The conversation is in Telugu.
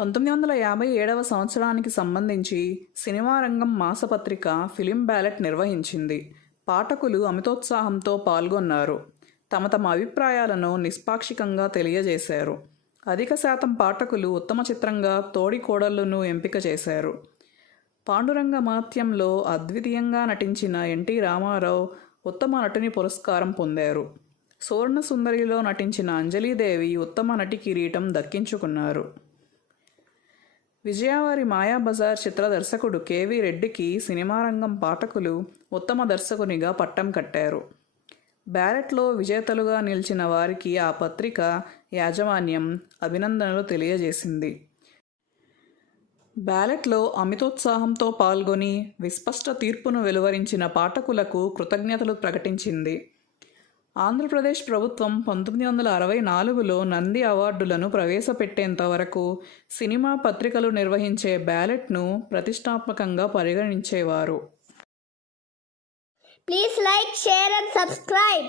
1957వ సంవత్సరానికి సంబంధించి సినిమా రంగం మాసపత్రిక ఫిలిం బ్యాలెట్ నిర్వహించింది. పాఠకులు అమితోత్సాహంతో పాల్గొన్నారు. తమ తమ అభిప్రాయాలను నిష్పాక్షికంగా తెలియజేశారు. అధిక శాతం పాఠకులు ఉత్తమ చిత్రంగా తోడికోడళ్లును ఎంపిక చేశారు. పాండురంగ మహత్యంలో అద్వితీయంగా నటించిన ఎన్టీ రామారావు ఉత్తమ నటుని పురస్కారం పొందారు. సువర్ణ సుందరిలో నటించిన అంజలీదేవి ఉత్తమ నటి కిరీటం దక్కించుకున్నారు. విజయవారి మాయాబజార్ చిత్ర దర్శకుడు కెవి రెడ్డికి సినిమా రంగం పాఠకులు ఉత్తమ దర్శకునిగా పట్టం కట్టారు. బ్యాలెట్లో విజేతలుగా నిలిచిన వారికి ఆ పత్రిక యాజమాన్యం అభినందనలు తెలియజేసింది. బ్యాలెట్లో అమితోత్సాహంతో పాల్గొని విస్పష్ట తీర్పును వెలువరించిన పాఠకులకు కృతజ్ఞతలు ప్రకటించింది. ఆంధ్రప్రదేశ్ ప్రభుత్వం 1964లో నంది అవార్డులను ప్రవేశపెట్టేంత వరకు సినిమా పత్రికలు నిర్వహించే బ్యాలెట్ను ప్రతిష్టాత్మకంగా పరిగణించేవారు. Please like, share and subscribe.